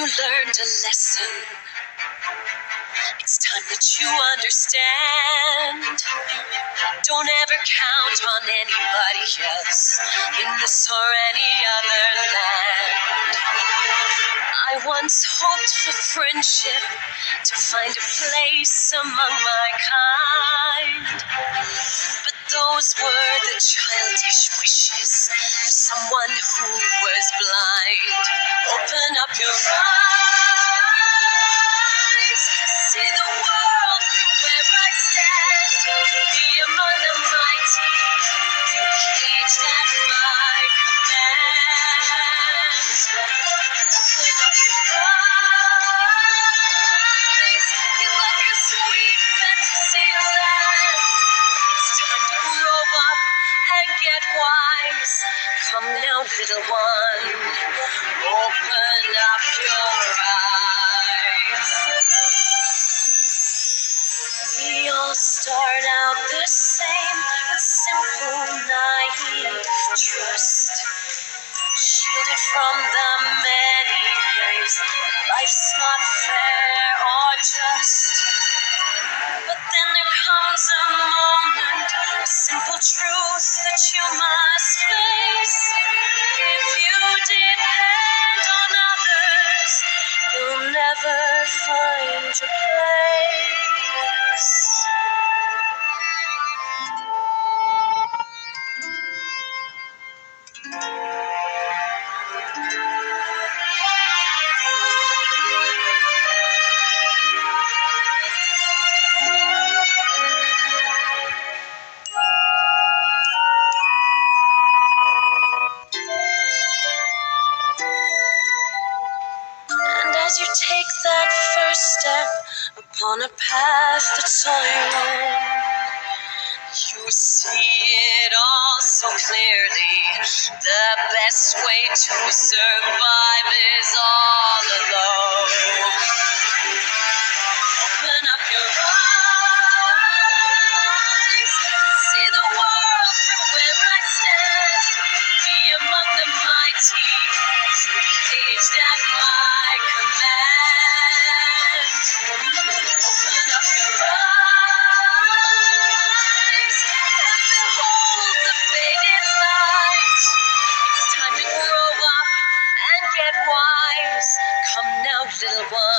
you learned a lesson. It's time that you understand. Don't ever count on anybody else in this or any other land. I once hoped for friendship, to find a place among my kind. But those were the childish wishes of someone who was blind. Open up your eyes, see the world from where I stand. Be among the mighty, you caged at my command. Open up your eyes, give up your sweet fantasy land. It's time to grow up and get wise. Come now, little one, open up your eyes. We all start out the same, with simple, naive trust, shielded from the many ways life's not fair or just. But then there comes a moment, a simple truth that you must face. If you depend on others, you'll never find your place. And as you take that first step upon a path that's all your own, you see it all so clearly. The best way to survive is all alone. Open up your eyes, see the world from where I stand. Be among the mighty, you caged at my command. Open up your eyes and behold the faded light. It's time to grow up and get wise. Come now, little one.